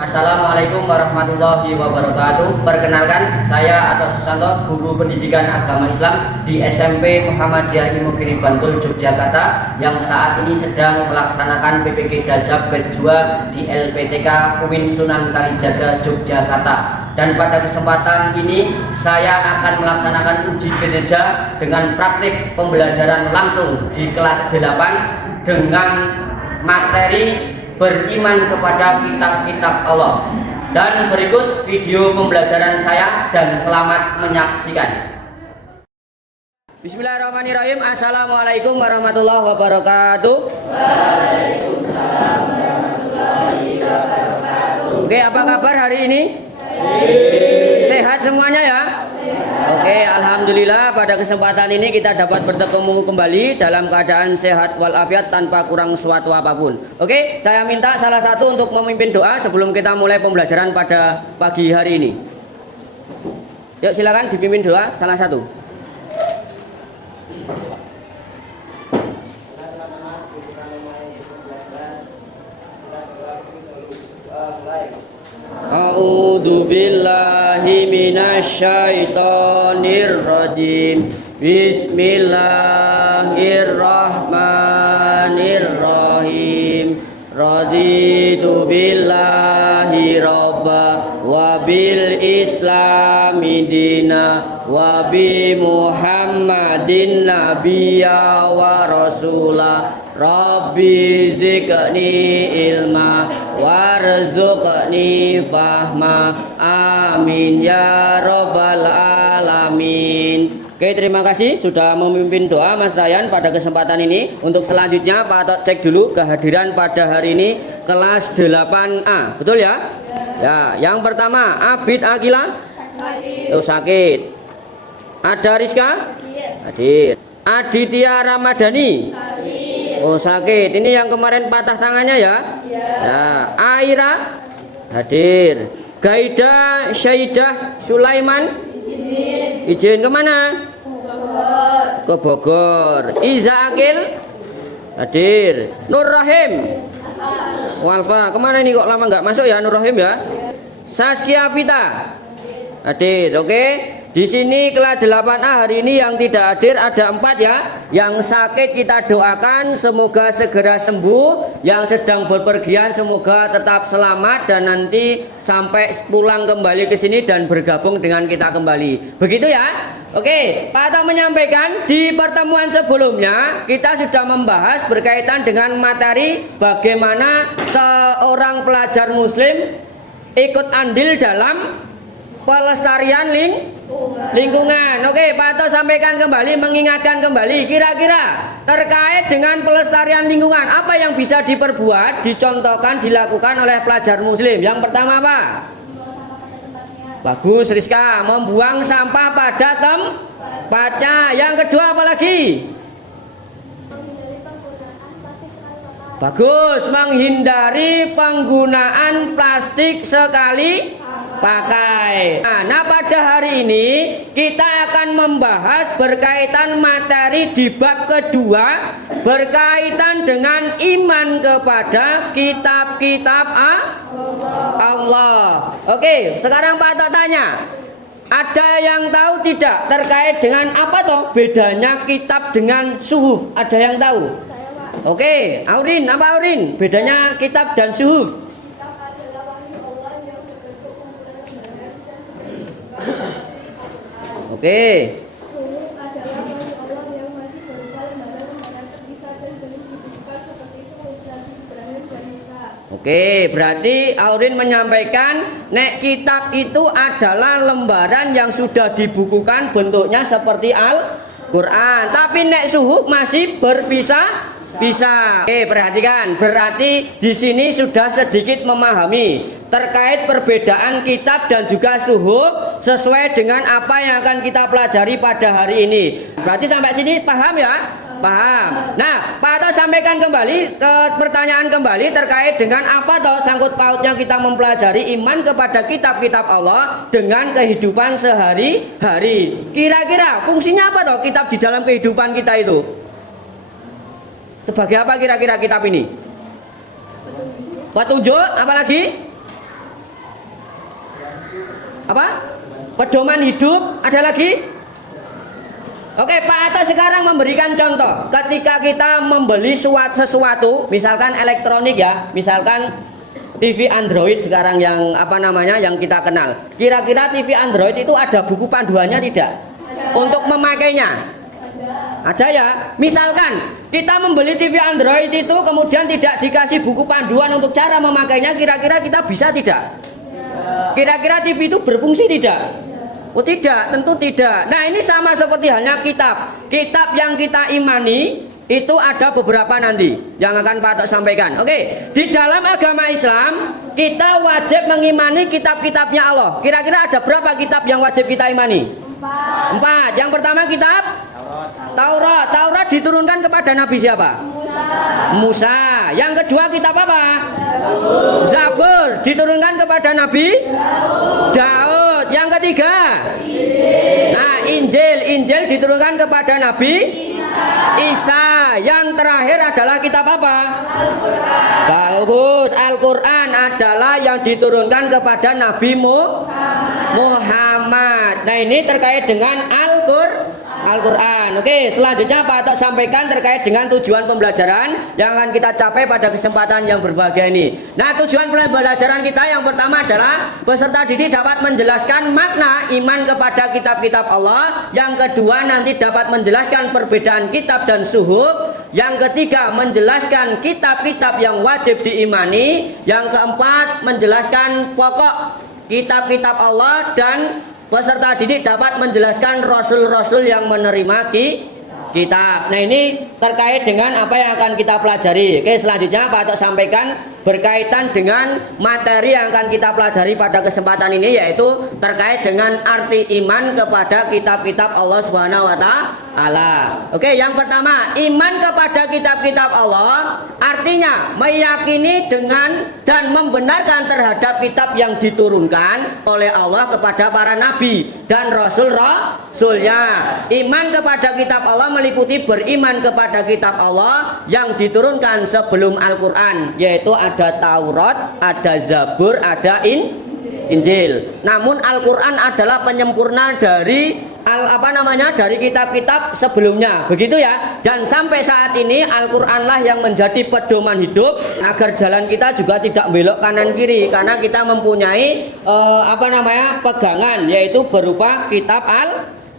Assalamualaikum warahmatullahi wabarakatuh. Perkenalkan, saya Atos Susanto, guru pendidikan agama Islam di SMP Muhammadiyah Imogiri Bantul, Yogyakarta, yang saat ini sedang melaksanakan PPG Daljab Batch 2 di LPTK UIN Sunan Kalijaga, Yogyakarta. Dan pada kesempatan ini saya akan melaksanakan uji kinerja dengan praktik pembelajaran langsung di kelas 8 dengan materi beriman kepada kitab-kitab Allah. Dan berikut video pembelajaran saya, dan selamat menyaksikan. Bismillahirrahmanirrahim. Assalamualaikum warahmatullahi wabarakatuh. Waalaikumsalam warahmatullahi wabarakatuh. Oke, apa kabar hari ini? Sehat semuanya ya? Oke, alhamdulillah pada kesempatan ini kita dapat bertemu kembali dalam keadaan sehat walafiat tanpa kurang suatu apapun. Oke, saya minta salah satu untuk memimpin doa sebelum kita mulai pembelajaran pada pagi hari ini. Yuk silakan dipimpin doa salah satu. A'udzu billahi minasyaitonir rajim. Bismillahirrahmanirrahim. Raditu billahi robba wa bil islami dina wa bi muhammadin nabiyya wa rasulah. Rabbi zidni ilma warzuqni fahma, amin ya rabbal alamin. Oke, terima kasih sudah memimpin doa Mas Ryan pada kesempatan ini. Untuk selanjutnya Pak Atok cek dulu kehadiran pada hari ini kelas 8A, betul ya? Ya, yang pertama Abid Akila. Oh, sakit. Ada Rizka? Hadir. Aditya Ramadhani. Oh, sakit. Ini yang kemarin patah tangannya ya? Ya. Aira hadir. Gaida Syaidah Sulaiman izin kemana? Ke Bogor. Iza Akil hadir. Nur Rahim Walfa kemana ini, kok lama nggak masuk ya Nur Rahim ya? Saskia Vita hadir. Oke. Di sini kelas 8A hari ini yang tidak hadir ada 4 ya. Yang sakit kita doakan semoga segera sembuh. Yang sedang berpergian semoga tetap selamat dan nanti sampai pulang kembali ke sini dan bergabung dengan kita kembali. Begitu ya. Oke, Pak Atok menyampaikan di pertemuan sebelumnya kita sudah membahas berkaitan dengan materi bagaimana seorang pelajar muslim ikut andil dalam pelestarian lingkungan. Oke, Pak Atok sampaikan kembali, mengingatkan kembali, kira-kira terkait dengan pelestarian lingkungan apa yang bisa diperbuat, dicontohkan, dilakukan oleh pelajar muslim. Yang pertama apa? Bagus Rizka, membuang sampah pada tempatnya. Yang kedua apa lagi? Bagus, menghindari penggunaan plastik sekali pakai. Nah, pada hari ini kita akan membahas berkaitan materi di bab kedua berkaitan dengan iman kepada kitab-kitab Allah. Oke, sekarang Pak Atok tanya, ada yang tahu tidak terkait dengan apa toh bedanya kitab dengan suhuf? Ada yang tahu? Oke, Aurin, apa Aurin? Bedanya kitab dan suhuf? Oke. Oke, berarti Aurin menyampaikan nek kitab itu adalah lembaran yang sudah dibukukan bentuknya seperti Al-Quran. Tapi nek suhuf masih berpisah. Oke, perhatikan. Berarti di sini sudah sedikit memahami terkait perbedaan kitab dan juga suhuf sesuai dengan apa yang akan kita pelajari pada hari ini. Berarti sampai sini paham ya? Paham. Nah, Pak Atok sampaikan kembali ke pertanyaan kembali terkait dengan apa toh sangkut pautnya kita mempelajari iman kepada kitab-kitab Allah dengan kehidupan sehari-hari. Kira-kira fungsinya apa toh kitab di dalam kehidupan kita itu? Sebagai apa kira-kira kitab ini? Petunjuk, apalagi? apa? Pedoman hidup. Ada lagi? Oke, Pak Ato sekarang memberikan contoh. Ketika kita membeli sesuatu, misalkan elektronik ya, misalkan TV Android sekarang yang apa namanya yang kita kenal. Kira-kira TV Android itu ada buku panduannya tidak? Ada. Untuk memakainya? Ada ya. Misalkan kita membeli TV Android itu kemudian tidak dikasih buku panduan untuk cara memakainya, kira-kira kita bisa tidak? Kira-kira TV itu berfungsi tidak? Oh tidak, tentu tidak. Nah ini sama seperti halnya kitab. Kitab yang kita imani itu ada beberapa nanti yang akan Pak Ato sampaikan. Oke, di dalam agama Islam kita wajib mengimani kitab-kitabnya Allah. Kira-kira ada berapa kitab yang wajib kita imani? Empat. Yang pertama kitab Taurat. Taurat diturunkan kepada Nabi siapa? Musa. Yang kedua kitab apa? Zabur diturunkan kepada Nabi Daud. Yang ketiga Injil diturunkan kepada Nabi Isa. Yang terakhir adalah kitab apa? Bagus. Al-Quran adalah yang diturunkan kepada Nabi Muhammad. Nah ini terkait dengan Al-Quran. Oke, selanjutnya Pak Ato sampaikan terkait dengan tujuan pembelajaran yang akan kita capai pada kesempatan yang berbahagia ini. Nah, tujuan pembelajaran kita yang pertama adalah peserta didik dapat menjelaskan makna iman kepada kitab-kitab Allah. Yang kedua nanti dapat menjelaskan perbedaan kitab dan suhuf. Yang ketiga menjelaskan kitab-kitab yang wajib diimani. Yang keempat menjelaskan pokok kitab-kitab Allah, dan peserta didik dapat menjelaskan rasul-rasul yang menerima kitab. Nah ini terkait dengan apa yang akan kita pelajari. Oke, selanjutnya Pak Ato sampaikan berkaitan dengan materi yang akan kita pelajari pada kesempatan ini, yaitu terkait dengan arti iman kepada kitab-kitab Allah Subhanahu wa Ta'ala. Oke, yang pertama, iman kepada kitab-kitab Allah artinya meyakini dengan dan membenarkan terhadap kitab yang diturunkan oleh Allah kepada para nabi dan rasul-rasulnya. Iman kepada kitab Allah meliputi beriman kepada kitab Allah yang diturunkan sebelum Al-Quran, yaitu ada Taurat, ada Zabur, ada Injil. Namun Al-Quran adalah penyempurna dari dari kitab-kitab sebelumnya, begitu ya. Dan sampai saat ini Al-Quranlah yang menjadi pedoman hidup agar jalan kita juga tidak belok kanan kiri, karena kita mempunyai pegangan, yaitu berupa kitab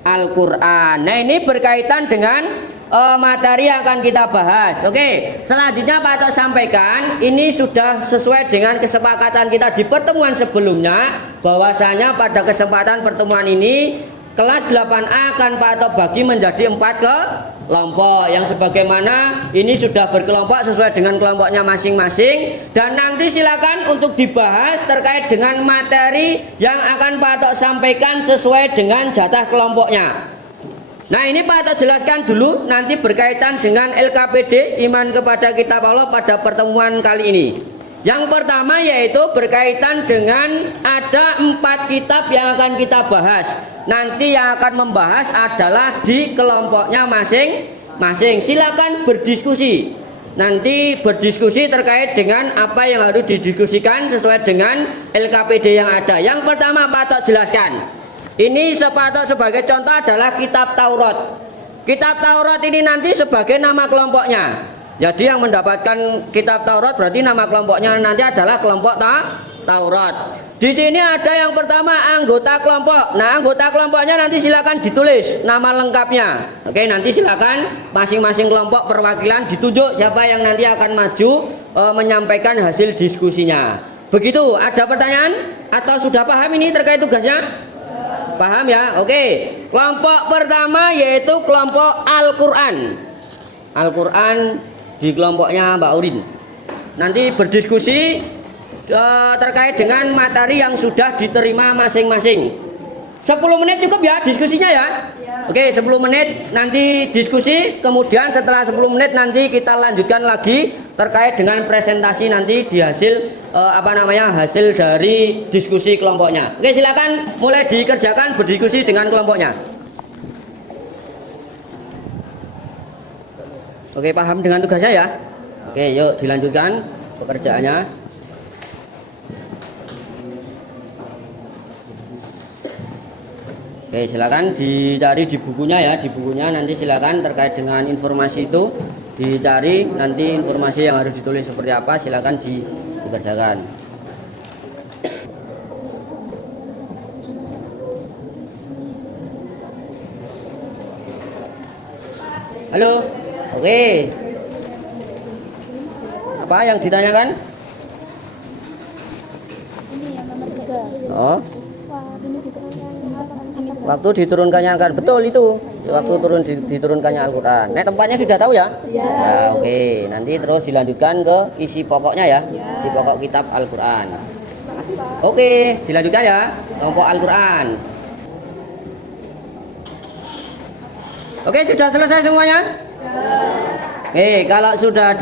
Al-Quran. Nah ini berkaitan dengan materi yang akan kita bahas. Oke, selanjutnya Pak Ato sampaikan ini sudah sesuai dengan kesepakatan kita di pertemuan sebelumnya, bahwasanya pada kesempatan pertemuan ini kelas 8A akan Pak Ato bagi menjadi 4 kelompok, yang sebagaimana ini sudah berkelompok sesuai dengan kelompoknya masing-masing, dan nanti silakan untuk dibahas terkait dengan materi yang akan Pak Ato sampaikan sesuai dengan jatah kelompoknya. Nah ini Pak Ato jelaskan dulu nanti berkaitan dengan LKPD, iman kepada kitab Allah, pada pertemuan kali ini. Yang pertama yaitu berkaitan dengan ada 4 kitab yang akan kita bahas. Nanti yang akan membahas adalah di kelompoknya masing-masing. Silakan berdiskusi. Nanti berdiskusi terkait dengan apa yang harus didiskusikan sesuai dengan LKPD yang ada. Yang pertama Pak Ato jelaskan. Ini sebagai contoh adalah kitab Taurat. Kitab Taurat ini nanti sebagai nama kelompoknya. Jadi yang mendapatkan kitab Taurat berarti nama kelompoknya nanti adalah kelompok Taurat. Di sini ada yang pertama anggota kelompok. Nah, anggota kelompoknya nanti silakan ditulis nama lengkapnya. Oke, nanti silakan masing-masing kelompok perwakilan ditunjuk siapa yang nanti akan maju menyampaikan hasil diskusinya. Begitu, ada pertanyaan atau sudah paham ini terkait tugasnya? Paham ya? Oke. Kelompok pertama yaitu kelompok Al-Quran. Al-Quran di kelompoknya Mbak Urin. Nanti berdiskusi terkait dengan materi yang sudah diterima masing-masing. 10 menit cukup ya diskusinya ya? Oke, 10 menit nanti diskusi. Kemudian setelah 10 menit nanti kita lanjutkan lagi terkait dengan presentasi nanti di hasil hasil dari diskusi kelompoknya. Oke, silakan mulai dikerjakan berdiskusi dengan kelompoknya. Oke, paham dengan tugasnya ya? Oke, yuk dilanjutkan pekerjaannya. Oke, silakan dicari di bukunya ya. Di bukunya nanti silakan terkait dengan informasi itu dicari, nanti informasi yang harus ditulis seperti apa silakan dikerjakan. Halo. Oke. Apa yang ditanyakan? Oh. Waktu diturunkannya Al-Quran, betul itu. Waktu diturunkannya Al-Quran. Nah, tempatnya sudah tahu ya? Ya. Ya, oke. Nanti terus dilanjutkan ke isi pokoknya ya. Isi pokok kitab Al-Quran. Oke, dilanjutkan ya. Kelompok Al-Quran. Oke, sudah selesai semuanya? Ya. Kalau sudah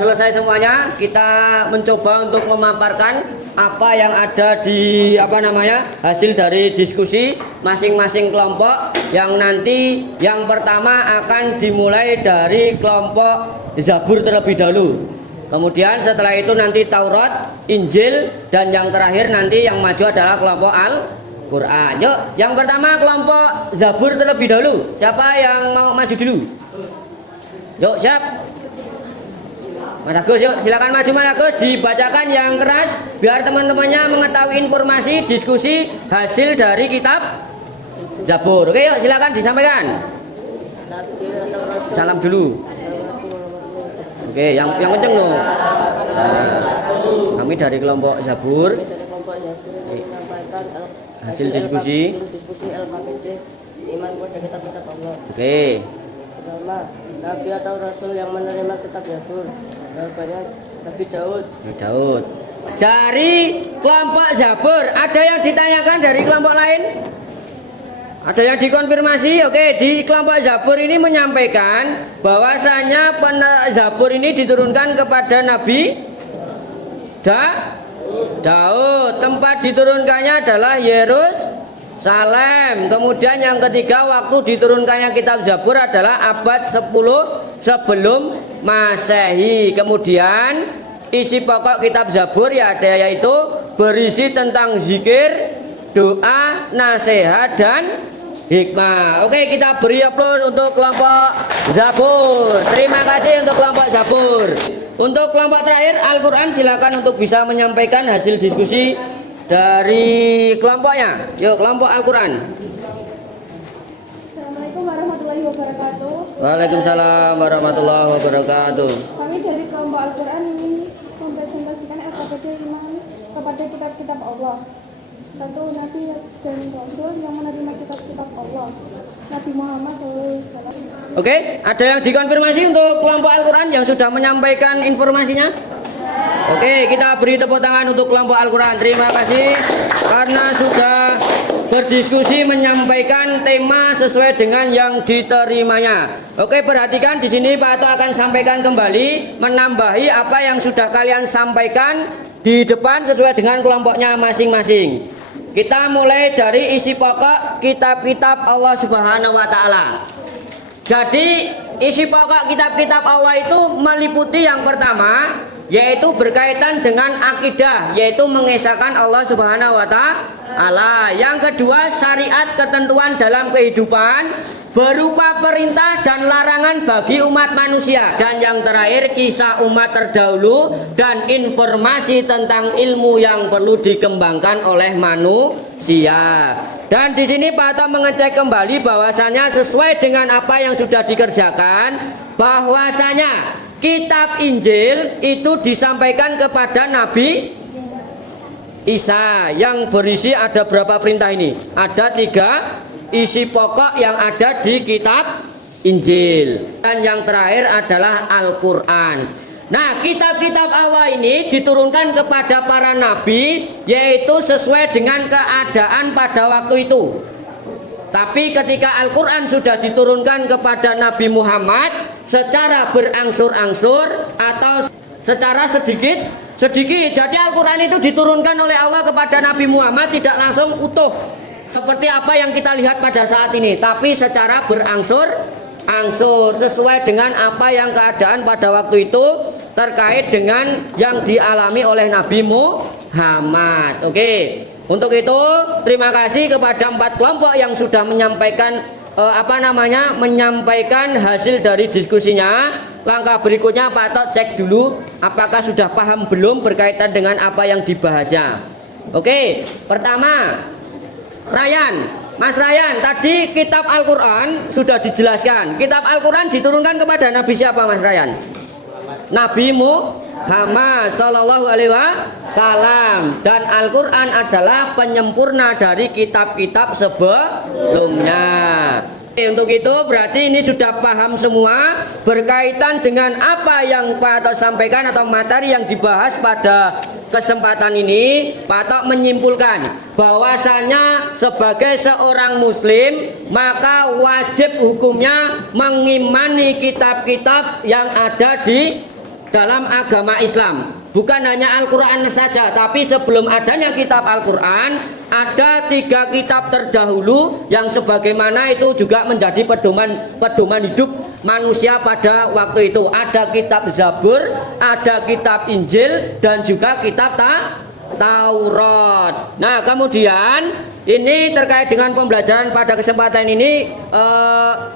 selesai semuanya, kita mencoba untuk memaparkan apa yang ada di hasil dari diskusi masing-masing kelompok, yang nanti yang pertama akan dimulai dari kelompok Zabur terlebih dahulu. Kemudian setelah itu nanti Taurat, Injil, dan yang terakhir nanti yang maju adalah kelompok Al-Quran. Yuk, yang pertama kelompok Zabur terlebih dahulu. Siapa yang mau maju dulu? Yuk, siap. Mas Agus, yuk silakan maju Mas Agus, dibacakan yang keras biar teman-temannya mengetahui informasi diskusi hasil dari kitab Zabur. Oke, yuk silakan disampaikan. Salam dulu. Oke, yang kenceng loh. Nah, kami dari kelompok Zabur. Hasil diskusi. Oke. Pertama, Nabi atau Rasul yang menerima kitab Zabur. Jawabannya Nabi Daud. Daud. Dari kelompok Zabur, ada yang ditanyakan dari kelompok lain? Ada yang dikonfirmasi? Oke, di kelompok Zabur ini menyampaikan bahwasanya Zabur ini diturunkan kepada Nabi Daud. Tempat diturunkannya adalah Yerusalem. Kemudian yang ketiga, waktu diturunkannya kitab Zabur adalah abad 10 sebelum Masehi. Kemudian isi pokok kitab Zabur yaitu berisi tentang zikir, doa, nasihat, dan hikmah. Oke, kita beri aplaus untuk kelompok Zabur. Terima kasih untuk kelompok Zabur. Untuk kelompok terakhir Al-Quran, silakan untuk bisa menyampaikan hasil diskusi dari kelompoknya. Yuk, kelompok Al-Quran. Assalamualaikum warahmatullahi wabarakatuh. Waalaikumsalam warahmatullahi wabarakatuh. Kami dari kelompok Al-Quran ingin mempresentasikan LKPD iman kepada kitab-kitab Allah. Satu, Nabi dan Rasul yang menerima kitab-kitab Allah, Nabi Muhammad SAW. Oke, ada yang dikonfirmasi untuk kelompok Al-Quran yang sudah menyampaikan informasinya? Oke, kita beri tepuk tangan untuk kelompok Al-Quran. Terima kasih karena sudah berdiskusi menyampaikan tema sesuai dengan yang diterimanya. Oke, perhatikan di sini Pak Ato akan sampaikan kembali, menambahi apa yang sudah kalian sampaikan di depan sesuai dengan kelompoknya masing-masing. Kita mulai dari isi pokok kitab-kitab Allah Subhanahu wa taala. Jadi, isi pokok kitab-kitab Allah itu meliputi yang pertama yaitu berkaitan dengan akidah, yaitu mengesahkan Allah Subhanahu wa taala. Yang kedua, syariat ketentuan dalam kehidupan berupa perintah dan larangan bagi umat manusia. Dan yang terakhir, kisah umat terdahulu dan informasi tentang ilmu yang perlu dikembangkan oleh manusia. Dan di sini Pak Atta mengecek kembali bahwasanya sesuai dengan apa yang sudah dikerjakan, bahwasanya kitab Injil itu disampaikan kepada Nabi Isa yang berisi ada berapa perintah ini? Ada 3 isi pokok yang ada di kitab Injil. Dan yang terakhir adalah Al-Quran. Nah, kitab-kitab Allah ini diturunkan kepada para nabi yaitu sesuai dengan keadaan pada waktu itu. Tapi ketika Al-Quran sudah diturunkan kepada Nabi Muhammad secara berangsur-angsur atau secara sedikit. Jadi Al-Quran itu diturunkan oleh Allah kepada Nabi Muhammad tidak langsung utuh seperti apa yang kita lihat pada saat ini, tapi secara berangsur-angsur sesuai dengan apa yang keadaan pada waktu itu terkait dengan yang dialami oleh Nabi Muhammad. Oke. Untuk itu terima kasih kepada 4 kelompok yang sudah menyampaikan menyampaikan hasil dari diskusinya. Langkah berikutnya Pak Tok cek dulu apakah sudah paham belum berkaitan dengan apa yang dibahasnya. Oke, pertama Mas Ryan, tadi kitab Al-Quran sudah dijelaskan. Kitab Al-Quran diturunkan kepada Nabi siapa Mas Ryan? Nabi Muhammad Sallallahu Alaihi Wasallam. Dan Al-Quran adalah penyempurna dari kitab-kitab sebelumnya. Untuk itu berarti ini sudah paham semua berkaitan dengan apa yang Pak Tok sampaikan atau materi yang dibahas pada kesempatan ini. Pak Tok menyimpulkan bahwasanya sebagai seorang muslim maka wajib hukumnya mengimani kitab-kitab yang ada di dalam agama Islam. Bukan hanya Al-Quran saja, tapi sebelum adanya kitab Al-Quran ada 3 kitab terdahulu yang sebagaimana itu juga menjadi pedoman hidup manusia pada waktu itu. Ada kitab Zabur, ada kitab Injil, dan juga kitab Taurat. Nah, kemudian ini terkait dengan pembelajaran pada kesempatan ini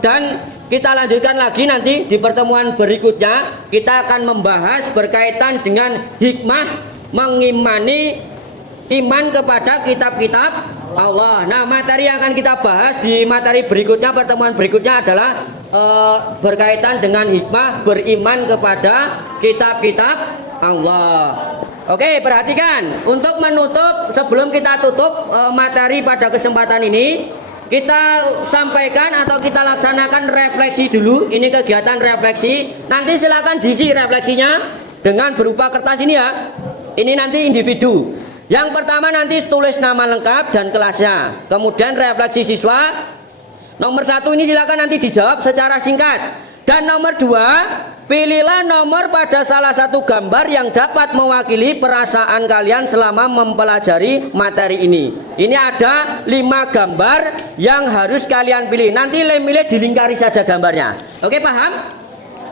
dan kita lanjutkan lagi nanti di pertemuan berikutnya. Kita akan membahas berkaitan dengan hikmah mengimani iman kepada kitab-kitab Allah. Nah, materi yang akan kita bahas di materi berikutnya, pertemuan berikutnya adalah berkaitan dengan hikmah beriman kepada kitab-kitab Allah. Oke, perhatikan. Untuk menutup, sebelum kita tutup materi pada kesempatan ini, kita sampaikan atau kita laksanakan refleksi dulu. Ini kegiatan refleksi. Nanti silakan diisi refleksinya dengan berupa kertas ini ya. Ini nanti individu. Yang pertama nanti tulis nama lengkap dan kelasnya. Kemudian refleksi siswa. Nomor 1 ini silakan nanti dijawab secara singkat. Dan nomor 2, pilihlah nomor pada salah satu gambar yang dapat mewakili perasaan kalian selama mempelajari materi ini. Ini ada 5 gambar yang harus kalian pilih. Nanti milih dilingkari saja gambarnya. Oke, paham?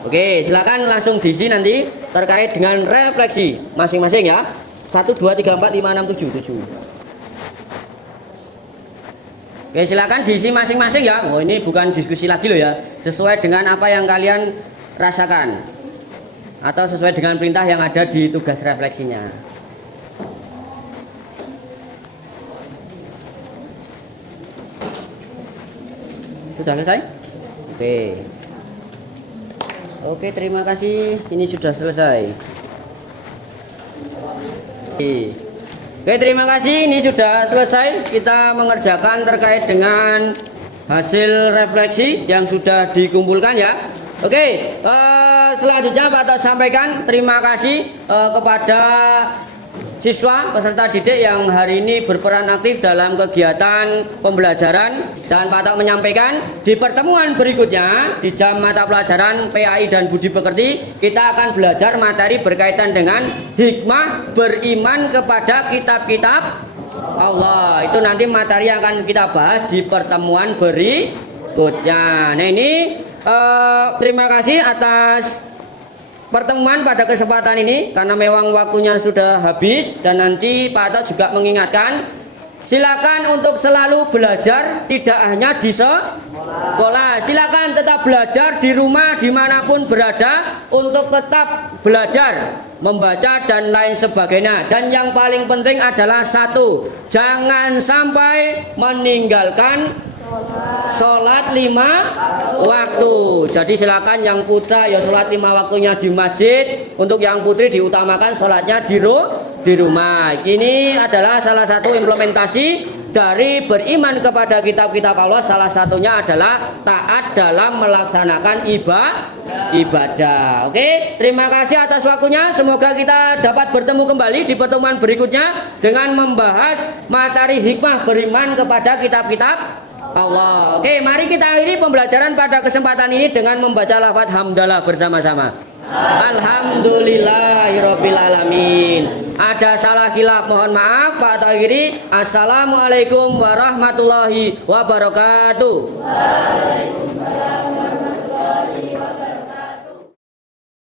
Oke, silakan langsung diisi nanti terkait dengan refleksi masing-masing ya. 1, 2, 3, 4, 5, 6, 7. Oke, silakan diisi masing-masing ya. Oh, ini bukan diskusi lagi loh ya. Sesuai dengan apa yang kalian rasakan atau sesuai dengan perintah yang ada di tugas refleksinya. Sudah selesai? Oke, terima kasih. Ini sudah selesai. Oke, terima kasih. Ini sudah selesai. Kita mengerjakan terkait dengan hasil refleksi yang sudah dikumpulkan ya. Oke, selanjutnya Pak Tok sampaikan terima kasih kepada siswa peserta didik yang hari ini berperan aktif dalam kegiatan pembelajaran. Dan Pak Tok menyampaikan di pertemuan berikutnya di jam mata pelajaran PAI dan Budi Pekerti kita akan belajar materi berkaitan dengan hikmah beriman kepada kitab-kitab Allah. Itu nanti materi yang akan kita bahas di pertemuan berikutnya. Nah, ini terima kasih atas pertemuan pada kesempatan ini karena memang waktunya sudah habis. Dan nanti Pak Tok juga mengingatkan, silakan untuk selalu belajar, tidak hanya di sekolah. Silakan tetap belajar di rumah dimanapun berada untuk tetap belajar, membaca dan lain sebagainya. Dan yang paling penting adalah 1, jangan sampai meninggalkan sholat 5 waktu. Jadi silakan yang putra ya sholat 5 waktunya di masjid. Untuk yang putri diutamakan sholatnya di rumah. Ini adalah salah satu implementasi dari beriman kepada kitab-kitab Allah. Salah satunya adalah taat dalam melaksanakan ibadah. Oke, terima kasih atas waktunya. Semoga kita dapat bertemu kembali di pertemuan berikutnya dengan membahas materi hikmah beriman kepada kitab-kitab Allah. Oke, mari kita akhiri pembelajaran pada kesempatan ini dengan membaca lafaz hamdalah bersama-sama. Alhamdulillahirabbil alamin. Ada salah khilaf mohon maaf. Pak Tok akhiri. Assalamualaikum warahmatullahi wabarakatuh. Waalaikumsalam.